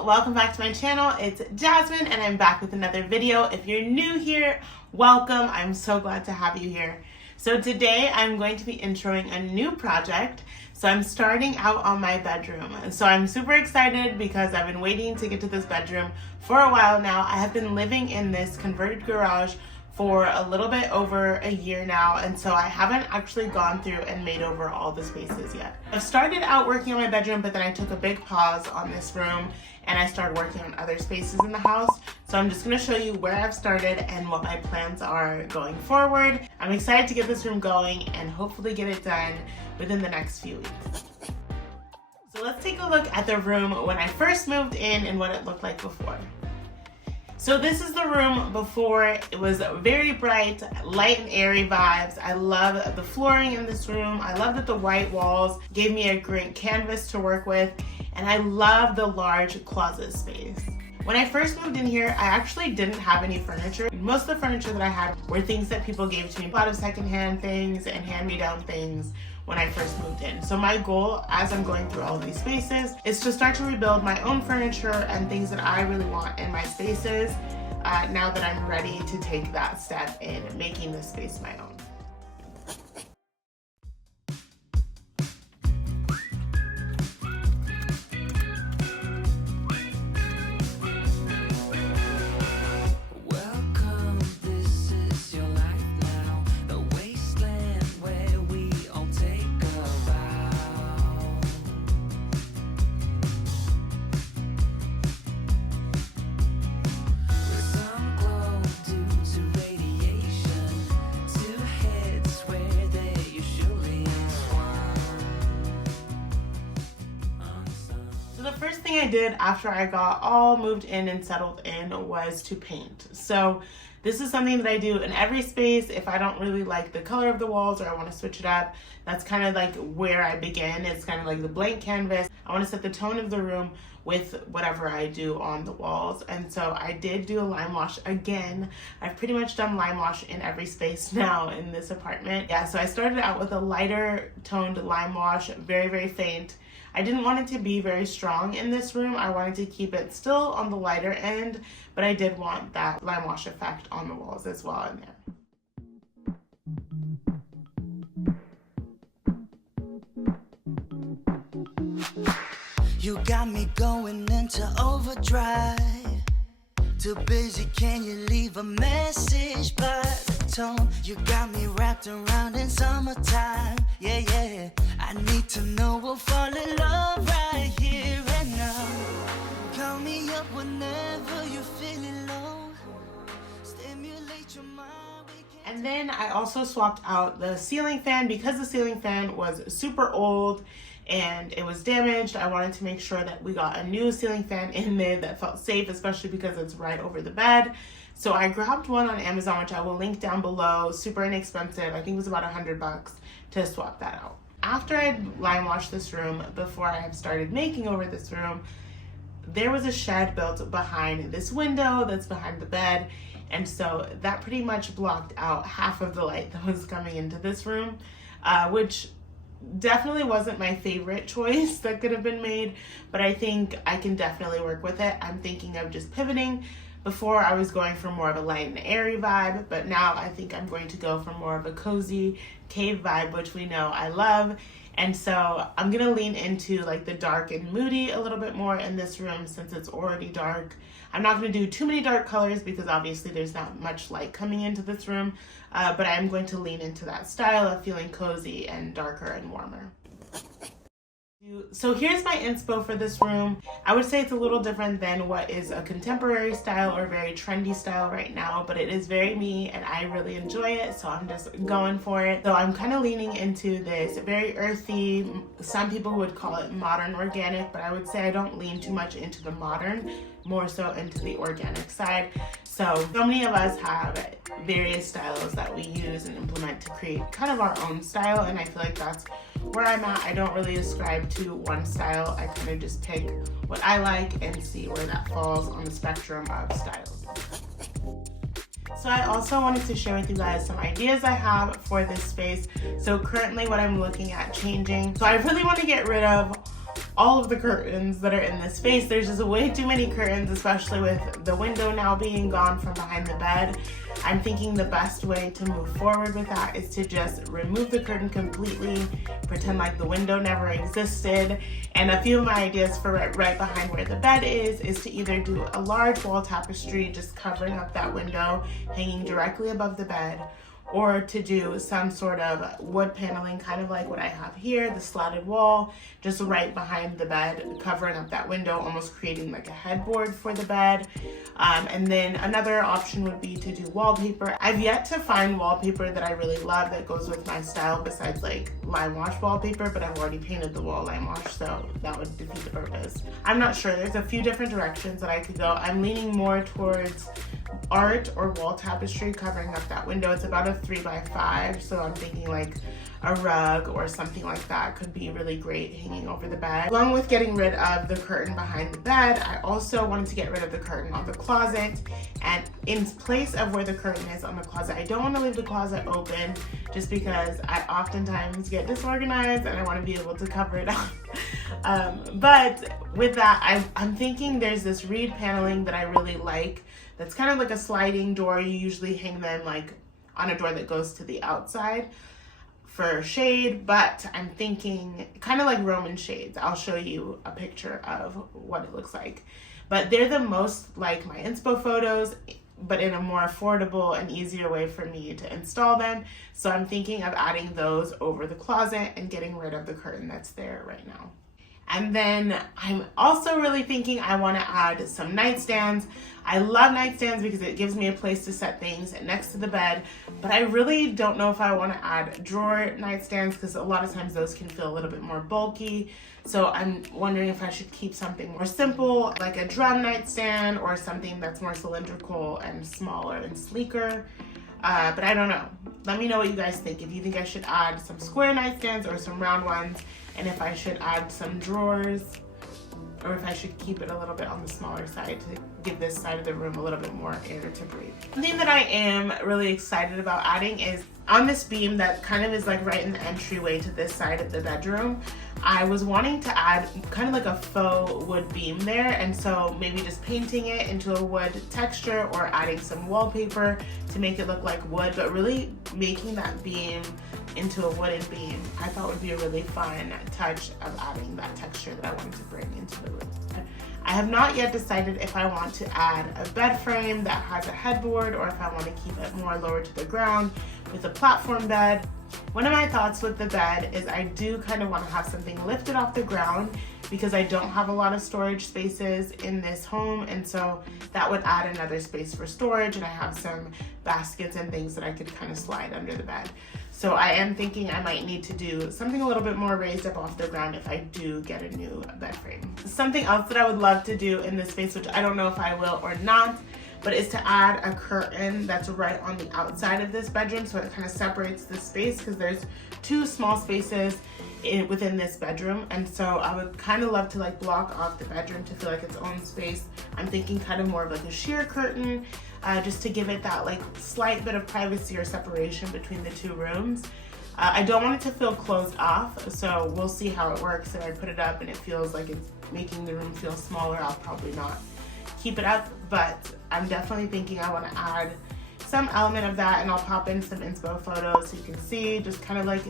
Hello, welcome back to my channel. It's Jasmine and I'm back with another video. If you're new here, welcome. I'm so glad to have you here. So today I'm going to be introing a new project. So I'm starting out on my bedroom. So I'm super excited because I've been waiting to get to this bedroom for a while now. I have been living in this converted garage for a little bit over a year now, and so I haven't actually gone through and made over all the spaces yet. I've started out working on my bedroom, but then I took a big pause on this room and I started working on other spaces in the house. So I'm just going to show you where I've started and what my plans are going forward. I'm excited to get this room going and hopefully get it done within the next few weeks. So let's take a look at the room when I first moved in and what it looked like before. So this is the room before. It was very bright, light and airy vibes. I love the flooring in this room. I love that the white walls gave me a great canvas to work with, and I love the large closet space. When I first moved in here, I actually didn't have any furniture. Most of the furniture that I had were things that people gave to me, a lot of secondhand things and hand-me-down things when I first moved in. So my goal as I'm going through all of these spaces is to start to rebuild my own furniture and things that I really want in my spaces now that I'm ready to take that step in making this space my own. The first thing I did after I got all moved in and settled in was to paint. So this is something that I do in every space. If I don't really like the color of the walls or I want to switch it up, that's kind of like where I begin. It's kind of like the blank canvas. I want to set the tone of the room with whatever I do on the walls. And so I did do a lime wash again. I've pretty much done lime wash in every space now in this apartment. Yeah, so I started out with a lighter toned lime wash, very, very faint. I didn't want it to be very strong in this room. I wanted to keep it still on the lighter end, but I did want that lime wash effect on the walls as well in there. You got me going into overdrive. Too busy, can you leave a message by the tone? You got me wrapped around in summertime. Yeah, yeah, I need to know we'll fall in love right here and now. Call me up whenever you're feeling low. Stimulate your mind. And then I also swapped out the ceiling fan because the ceiling fan was super old and it was damaged. I wanted to make sure that we got a new ceiling fan in there that felt safe, especially because it's right over the bed. So I grabbed one on Amazon, which I will link down below. Super inexpensive. I think it was about $100 to swap that out. After I lime washed this room, before I have started making over this room, there was a shed built behind this window that's behind the bed. And so that pretty much blocked out half of the light that was coming into this room, which definitely wasn't my favorite choice that could have been made, but I think I can definitely work with it. I'm thinking of just pivoting. Before I was going for more of a light and airy vibe, but now I think I'm going to go for more of a cozy cave vibe, which we know I love. And so I'm gonna lean into like the dark and moody a little bit more in this room since it's already dark. I'm not gonna do too many dark colors because obviously there's not much light coming into this room, but I'm going to lean into that style of feeling cozy and darker and warmer. So here's my inspo for this room. I would say it's a little different than what is a contemporary style or very trendy style right now, but it is very me and I really enjoy it, so I'm just going for it. So I'm kind of leaning into this very earthy, some people would call it modern organic, but I would say I don't lean too much into the modern, more so into the organic side. So many of us have various styles that we use and implement to create kind of our own style, and I feel like that's where I'm at. I don't really ascribe to one style. I kind of just pick what I like and see where that falls on the spectrum of styles. So I also wanted to share with you guys some ideas I have for this space. So currently what I'm looking at changing. So I really want to get rid of all of the curtains that are in this space. There's just way too many curtains, especially with the window now being gone from behind the bed. I'm thinking the best way to move forward with that is to just remove the curtain completely, pretend like the window never existed. And a few of my ideas for right behind where the bed is to either do a large wall tapestry just covering up that window, hanging directly above the bed, or to do some sort of wood paneling, kind of like what I have here, the slatted wall, just right behind the bed, covering up that window, almost creating like a headboard for the bed. And then another option would be to do wallpaper. I've yet to find wallpaper that I really love that goes with my style besides like lime wash wallpaper, but I've already painted the wall lime wash, so that would defeat the purpose. I'm not sure, there's a few different directions that I could go. I'm leaning more towards art or wall tapestry covering up that window. It's about a 3x5, so I'm thinking like a rug or something like that could be really great hanging over the bed. Along with getting rid of the curtain behind the bed, I also wanted to get rid of the curtain on the closet, and in place of where the curtain is on the closet, I don't want to leave the closet open just because I oftentimes get disorganized and I want to be able to cover it up. But with that, I'm thinking there's this reed paneling that I really like that's kind of like a sliding door. You usually hang them like on a door that goes to the outside for shade, but I'm thinking kind of like Roman shades. I'll show you a picture of what it looks like. But they're the most like my inspo photos, but in a more affordable and easier way for me to install them. So I'm thinking of adding those over the closet and getting rid of the curtain that's there right now. And then I'm also really thinking I want to add some nightstands. I love nightstands because it gives me a place to set things next to the bed, but I really don't know if I want to add drawer nightstands because a lot of times those can feel a little bit more bulky. So I'm wondering if I should keep something more simple, like a drum nightstand, or something that's more cylindrical and smaller and sleeker. But I don't know. Let me know what you guys think. If you think I should add some square nightstands or some round ones, and if I should add some drawers, or if I should keep it a little bit on the smaller side to give this side of the room a little bit more air to breathe. Something that I am really excited about adding is on this beam that kind of is like right in the entryway to this side of the bedroom. I was wanting to add kind of like a faux wood beam there, and so maybe just painting it into a wood texture or adding some wallpaper to make it look like wood, but really making that beam into a wooden beam I thought would be a really fun touch of adding that texture that I wanted to bring into the room. I have not yet decided if I want to add a bed frame that has a headboard or if I want to keep it more lower to the ground with a platform bed. One of my thoughts with the bed is I do kind of want to have something lifted off the ground because I don't have a lot of storage spaces in this home, and so that would add another space for storage, and I have some baskets and things that I could kind of slide under the bed. So I am thinking I might need to do something a little bit more raised up off the ground if I do get a new bed frame. Something else that I would love to do in this space, which I don't know if I will or not, but is to add a curtain that's right on the outside of this bedroom, so it kind of separates the space because there's two small spaces within this bedroom, and so I would kind of love to like block off the bedroom to feel like its own space. I'm thinking kind of more of like a sheer curtain, just to give it that like slight bit of privacy or separation between the two rooms. I don't want it to feel closed off, so we'll see how it works. If I put it up and it feels like it's making the room feel smaller, I'll probably not keep it up, but I'm definitely thinking I want to add some element of that, and I'll pop in some inspo photos so you can see, just kind of like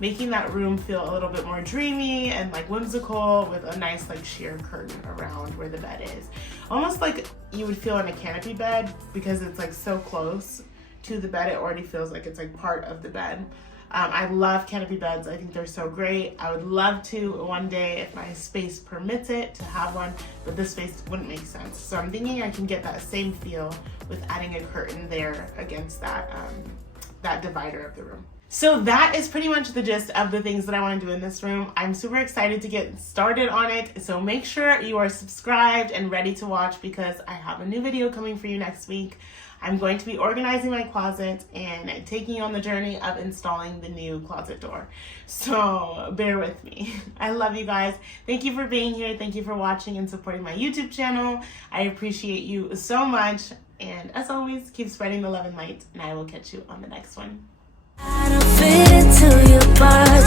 making that room feel a little bit more dreamy and like whimsical with a nice like sheer curtain around where the bed is. Almost like you would feel in a canopy bed because it's like so close to the bed, it already feels like it's like part of the bed. I love canopy beds. I think they're so great. I would love to one day, if my space permits it, to have one, but this space wouldn't make sense. So I'm thinking I can get that same feel with adding a curtain there against that, that divider of the room. So that is pretty much the gist of the things that I want to do in this room. I'm super excited to get started on it. So make sure you are subscribed and ready to watch because I have a new video coming for you next week. I'm going to be organizing my closet and taking you on the journey of installing the new closet door. So bear with me. I love you guys. Thank you for being here. Thank you for watching and supporting my YouTube channel. I appreciate you so much. And as always, keep spreading the love and light, and I will catch you on the next one. I don't fit into your body.